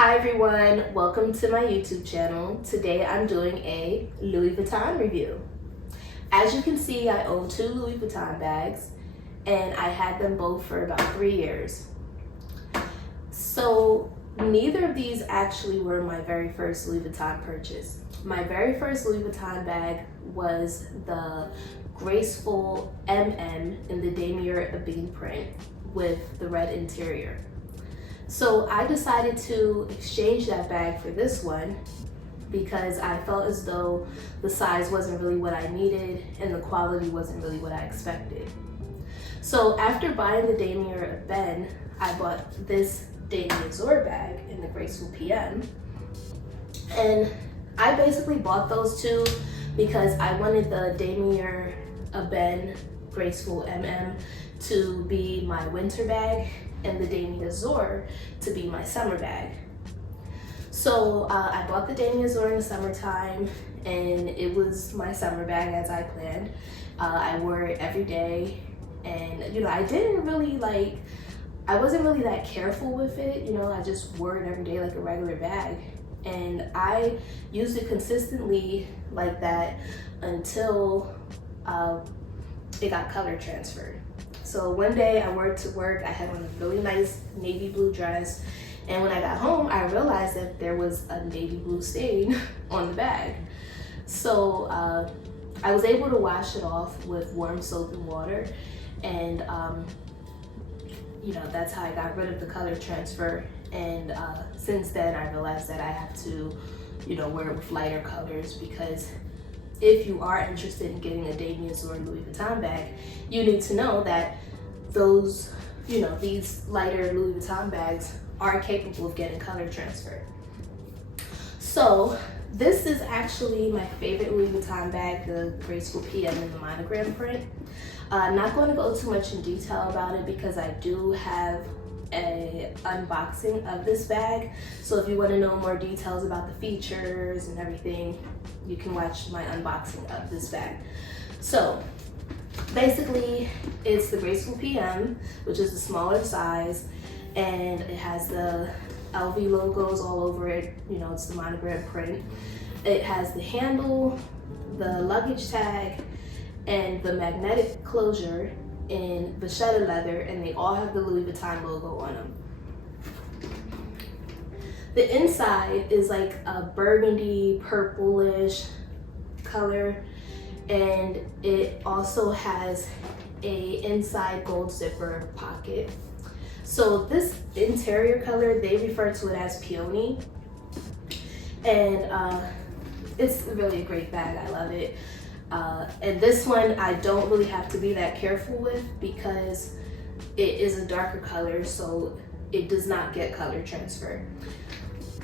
Hi everyone, welcome to my YouTube channel. Today I'm doing a Louis Vuitton review. As you can see, I own two Louis Vuitton bags and I had them both for about 3 years. So neither of these actually were my very first Louis Vuitton purchase. My very first Louis Vuitton bag was the Graceful MM in the damierebene print with the red interior. So I decided to exchange that bag for this one because I felt as though the size wasn't really what I needed and the quality wasn't really what I expected. So after buying the damierebene, I bought this damierazur bag in the Graceful PM. And I basically bought those two because I wanted the damierebene Graceful MM to be my winter bag and the damierazur to be my summer bag. So I bought the damierazur in the summertime and it was my summer bag as I planned. I wore it every day and I wasn't really that careful with it. I just wore it every day like a regular bag. And I used it consistently like that until it got color transferred. So one day I wore it to work, I had on a really nice navy blue dress, and when I got home, I realized that there was a navy blue stain on the bag. So I was able to wash it off with warm soap and water, and that's how I got rid of the color transfer. And since then, I realized that I have to, wear it with lighter colors, because if you are interested in getting a damierazur Louis Vuitton bag, you need to know that those, these lighter Louis Vuitton bags are capable of getting color transfer. So this is actually my favorite Louis Vuitton bag, the Graceful PM in the monogram print. I'm not going to go too much in detail about it because I do have an unboxing of this bag. So if you want to know more details about the features and everything, you can watch my unboxing of this bag. So basically it's the Graceful PM, which is the smaller size, and it has the LV logos all over it. It's the monogram print. It has the handle, the luggage tag, and the magnetic closure in vachetta leather, and they all have the Louis Vuitton logo on them. The inside is like a burgundy purplish color, and it also has a inside gold zipper pocket. So this interior color, they refer to it as peony, and it's really a great bag. I love it. And this one I don't really have to be that careful with because it is a darker color, so it does not get color transfer.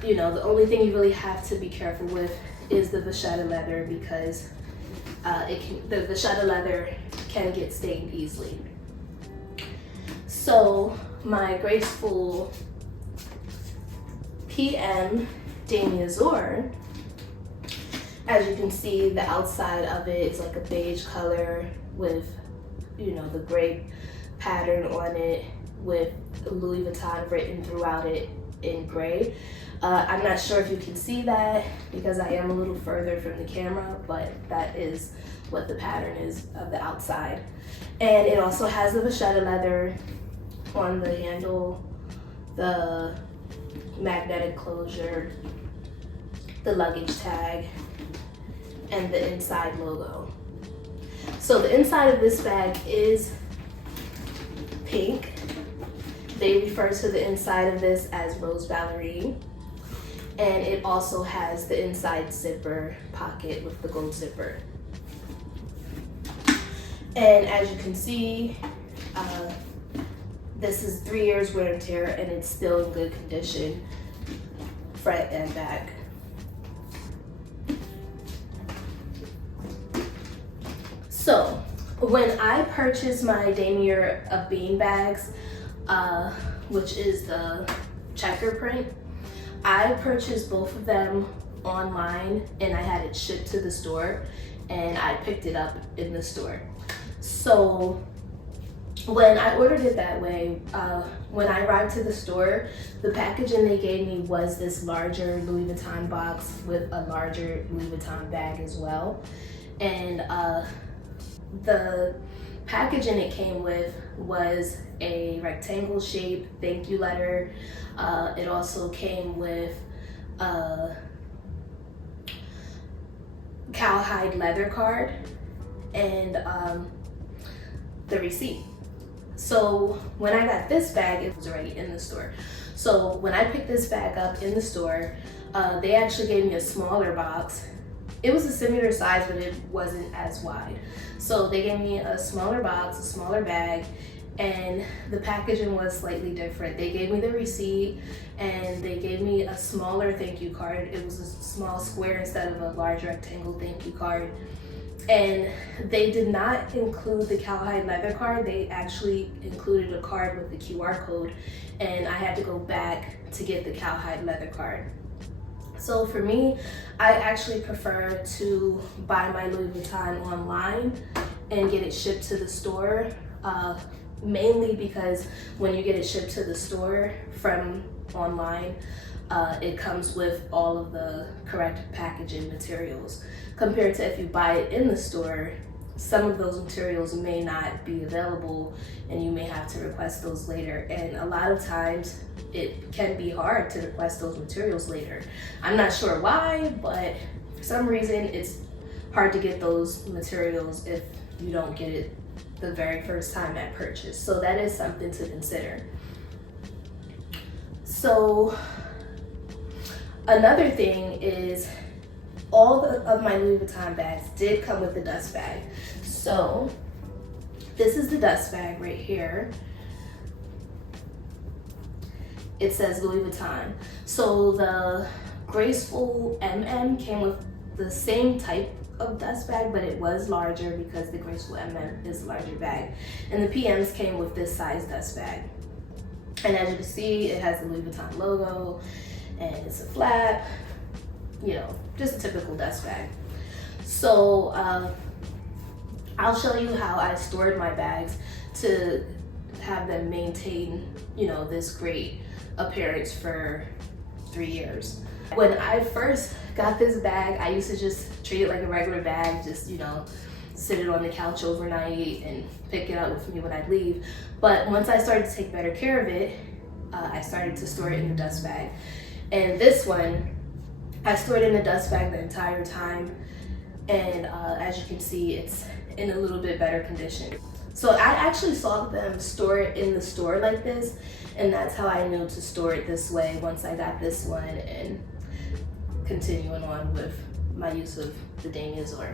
The only thing you really have to be careful with is the vachetta leather, because the vachetta leather can get stained easily. So my Graceful PM damierazur, as you can see, the outside of it is like a beige color with, the gray pattern on it with Louis Vuitton written throughout it in gray. I'm not sure if you can see that because I am a little further from the camera, but that is what the pattern is of the outside. And it also has the vachetta leather on the handle, the magnetic closure, the luggage tag, and the inside logo. So the inside of this bag is pink. They refer to the inside of this as rose ballerine. And it also has the inside zipper pocket with the gold zipper. And as you can see, this is 3 years wear and tear, and it's still in good condition, front and back. So when I purchased my damierebene bags, which is the checker print, I purchased both of them online and I had it shipped to the store, and I picked it up in the store. So when I ordered it that way, when I arrived to the store, the packaging they gave me was this larger Louis Vuitton box with a larger Louis Vuitton bag as well. And the packaging it came with was a rectangle shaped thank you letter. It also came with a cowhide leather card and the receipt. So when I got this bag, it was already in the store. So when I picked this bag up in the store, they actually gave me a smaller box. It was a similar size, but it wasn't as wide. So they gave me a smaller box, a smaller bag, and the packaging was slightly different. They gave me the receipt and they gave me a smaller thank you card. It was a small square instead of a large rectangle thank you card. And they did not include the cowhide leather card. They actually included a card with the QR code, and I had to go back to get the cowhide leather card. So for me, I actually prefer to buy my Louis Vuitton online and get it shipped to the store, mainly because when you get it shipped to the store from online, it comes with all of the correct packaging materials. Compared to if you buy it in the store, some of those materials may not be available and you may have to request those later. And a lot of times it can be hard to request those materials later. I'm not sure why, but for some reason it's hard to get those materials if you don't get it the very first time at purchase. So that is something to consider. So another thing is all of my Louis Vuitton bags did come with the dust bag. So this is the dust bag right here. It says Louis Vuitton. So the Graceful MM came with the same type of dust bag, but it was larger because the Graceful MM is a larger bag. And the PMs came with this size dust bag. And as you can see, it has the Louis Vuitton logo and it's a flap, you know, just a typical dust bag. So I'll show you how I stored my bags to have them maintain, you know, this great appearance for 3 years. When I first got this bag, I used to just treat it like a regular bag, just, you know, sit it on the couch overnight and pick it up with me when I leave. But once I started to take better care of it, I started to store it in the dust bag. And this one, I stored it in the dust bag the entire time. And as you can see, it's in a little bit better condition. So I actually saw them store it in the store like this, and that's how I knew to store it this way once I got this one and continuing on with my use of the damierazur.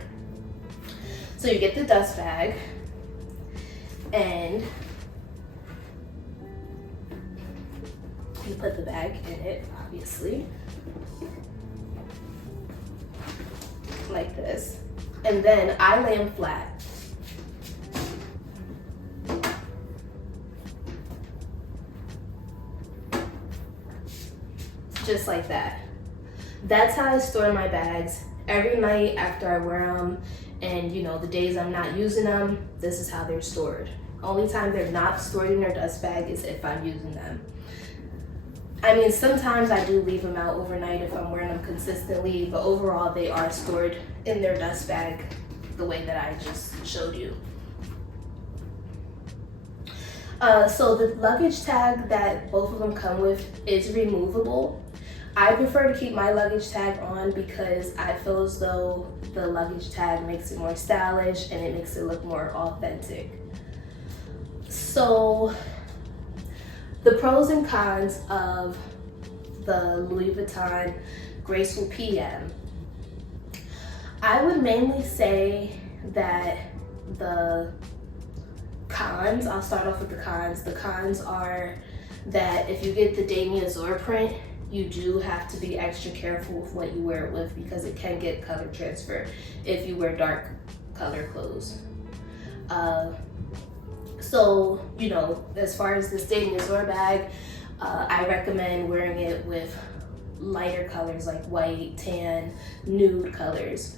So you get the dust bag and you put the bag in it, obviously, like this. And then I lay them flat. Just like that. That's how I store my bags. Every night after I wear them, and you know, the days I'm not using them, this is how they're stored. Only time they're not stored in their dust bag is if I'm using them. I mean, sometimes I do leave them out overnight if I'm wearing them consistently, but overall they are stored in their dust bag the way that I just showed you. So the luggage tag that both of them come with is removable. I prefer to keep my luggage tag on because I feel as though the luggage tag makes it more stylish and it makes it look more authentic. So the pros and cons of the Louis Vuitton Graceful PM. I would mainly say that the cons, I'll start off with the cons. The cons are that if you get the damierazur print, you do have to be extra careful with what you wear it with because it can get color transfer if you wear dark color clothes. So, you know, as far as this damierazur bag, I recommend wearing it with lighter colors like white, tan, nude colors.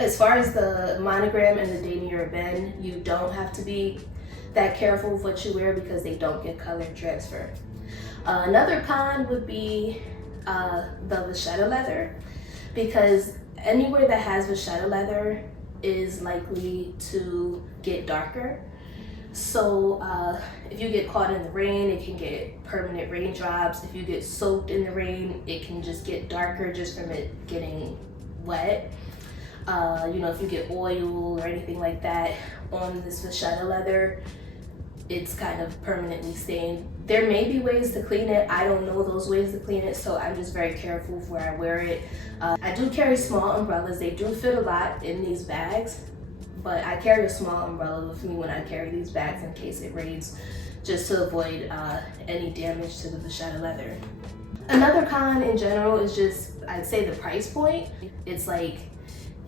As far as the monogram and the damierebene, you don't have to be that careful with what you wear because they don't get color transfer. Another con would be the vachetta leather, because anywhere that has vachetta leather is likely to get darker. So if you get caught in the rain, it can get permanent raindrops. If you get soaked in the rain, it can just get darker just from it getting wet. You know, if you get oil or anything like that on this vachetta leather, it's kind of permanently stained. There may be ways to clean it. I don't know those ways to clean it, so I'm just very careful with where I wear it. I do carry small umbrellas. They do fit a lot in these bags, but I carry a small umbrella with me when I carry these bags in case it rains, just to avoid any damage to the vachetta leather. Another con in general is just, I'd say, the price point. It's like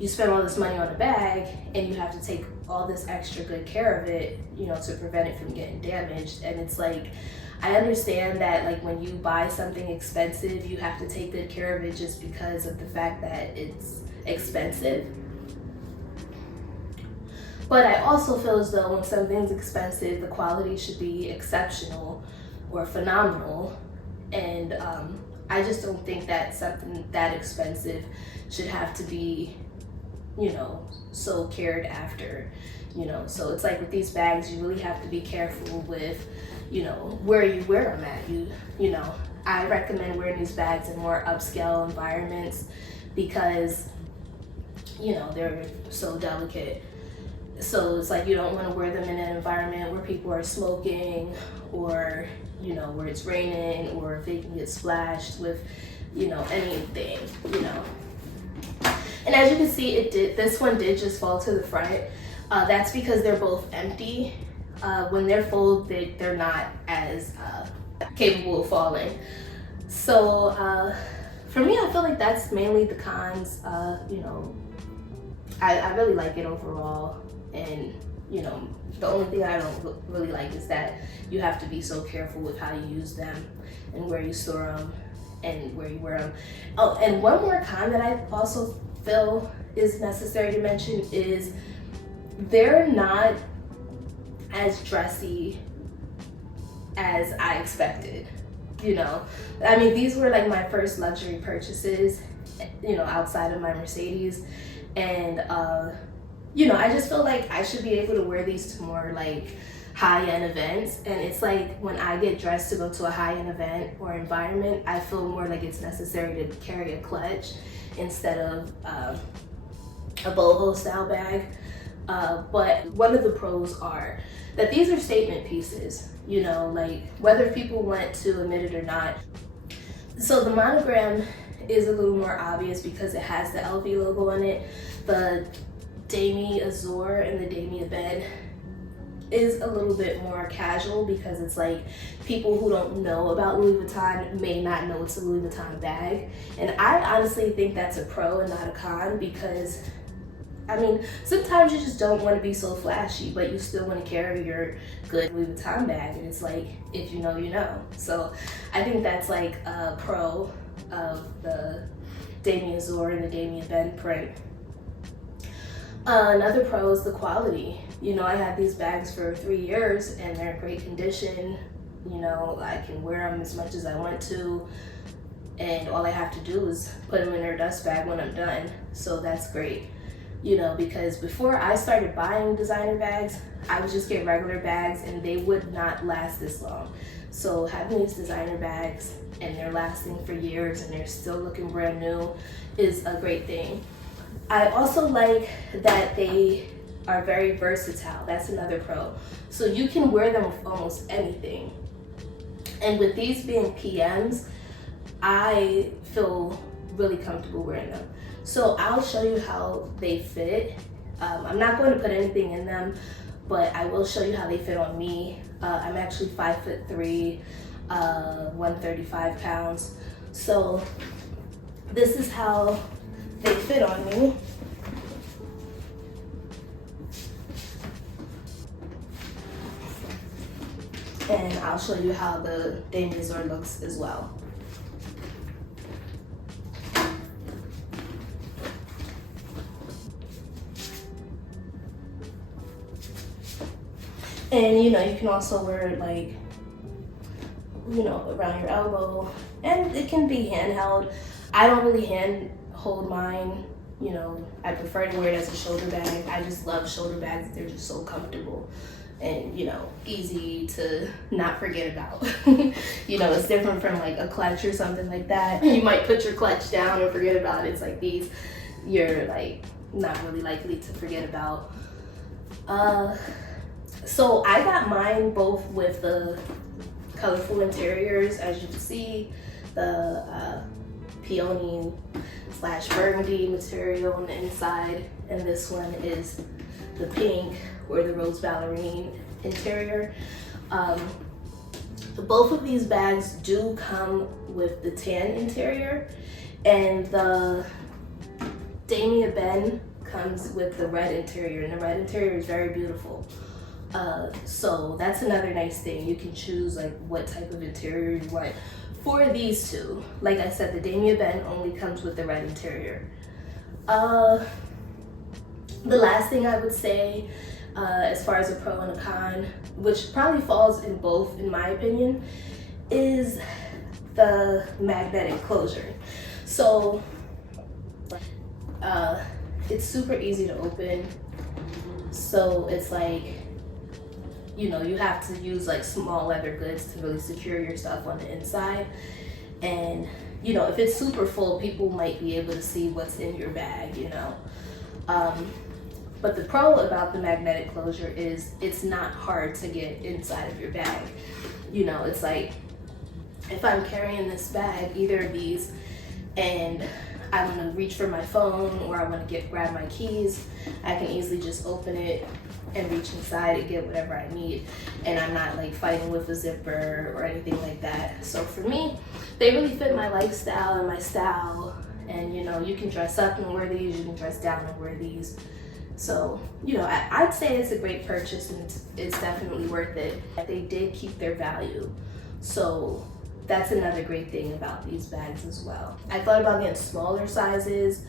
you spend all this money on a bag and you have to take all this extra good care of it, you know, to prevent it from getting damaged. And it's like, I understand that like when you buy something expensive, you have to take good care of it just because of the fact that it's expensive. But I also feel as though when something's expensive, the quality should be exceptional or phenomenal. And I just don't think that something that expensive should have to be, you know, so cared after, you know. So it's like with these bags, you really have to be careful with, you know, where you wear them at. You know, I recommend wearing these bags in more upscale environments because, you know, they're so delicate. So it's like you don't want to wear them in an environment where people are smoking, or, you know, where it's raining, or if they can get splashed with, you know, anything, you know. And as you can see, this one did just fall to the front. That's because they're both empty. When they're full, they're not as capable of falling. So for me, I feel like that's mainly the cons. You know, I really like it overall. And, you know, the only thing I don't really like is that you have to be so careful with how you use them and where you store them and where you wear them. Oh, and one more con that I also feel is necessary to mention is they're not as dressy as I expected. You know, I mean, these were like my first luxury purchases, you know, outside of my Mercedes. And you know, I just feel like I should be able to wear these to more like high-end events. And it's like when I get dressed to go to a high-end event or environment, I feel more like it's necessary to carry a clutch instead of a boho style bag. But one of the pros are that these are statement pieces, you know, like whether people want to admit it or not. So the monogram is a little more obvious because it has the LV logo on it. The damierazur and the damierebene is a little bit more casual because it's like people who don't know about Louis Vuitton may not know it's a Louis Vuitton bag. And I honestly think that's a pro and not a con, because I mean, sometimes you just don't want to be so flashy, but you still want to carry your good Louis Vuitton bag. And it's like, if you know, you know. So I think that's like a pro of the damierazur and the damierebene print. Another pro is the quality. You know, I had these bags for 3 years and they're in great condition. You know, I can wear them as much as I want to, and all I have to do is put them in their dust bag when I'm done. So that's great. You know, because before I started buying designer bags, I would just get regular bags and they would not last this long. So having these designer bags and they're lasting for years and they're still looking brand new is a great thing. I also like that they are very versatile. That's another pro. So you can wear them with almost anything. And with these being PMs, I feel really comfortable wearing them. So I'll show you how they fit. I'm not going to put anything in them, but I will show you how they fit on me. I'm actually 5'3", 135 pounds. So this is how they fit on me. And I'll show you how the damierazur looks as well. And you know, you can also wear it like, you know, around your elbow, and it can be handheld. I don't really hand hold mine. You know, I prefer to wear it as a shoulder bag. I just love shoulder bags. They're just so comfortable and, you know, easy to not forget about. You know, it's different from like a clutch or something like that. You might put your clutch down and forget about it. It's like these, you're like not really likely to forget about. So I got mine both with the colorful interiors, as you can see, the peony / burgundy material on the inside, and this one is the pink or the rose ballerine interior. Both of these bags do come with the tan interior, and the damierebene comes with the red interior, and the red interior is very beautiful. So that's another nice thing. You can choose like what type of interior you want for these two. Like I said, the damierebene only comes with the red interior. The last thing I would say, as far as a pro and a con, which probably falls in both in my opinion, is the magnetic closure. So it's super easy to open. So it's like, you know, you have to use like small leather goods to really secure your stuff on the inside. And, you know, if it's super full, people might be able to see what's in your bag, you know. But the pro about the magnetic closure is it's not hard to get inside of your bag. You know, it's like if I'm carrying this bag, either of these, and I want to reach for my phone or I want to grab my keys, I can easily just open it and reach inside and get whatever I need, and I'm not like fighting with a zipper or anything like that. So for me, they really fit my lifestyle and my style. And you know, you can dress up and wear these, you can dress down and wear these. So, you know, I'd say it's a great purchase, and it's definitely worth it. They did keep their value. So that's another great thing about these bags as well. I thought about getting smaller sizes,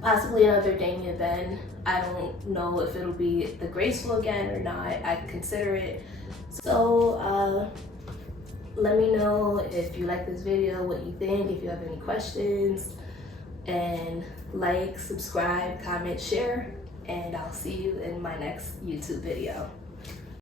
possibly another damierebene. I don't know if it'll be the Graceful again or not. I can consider it. So let me know if you like this video, what you think, if you have any questions, and like, subscribe, comment, share, and I'll see you in my next YouTube video.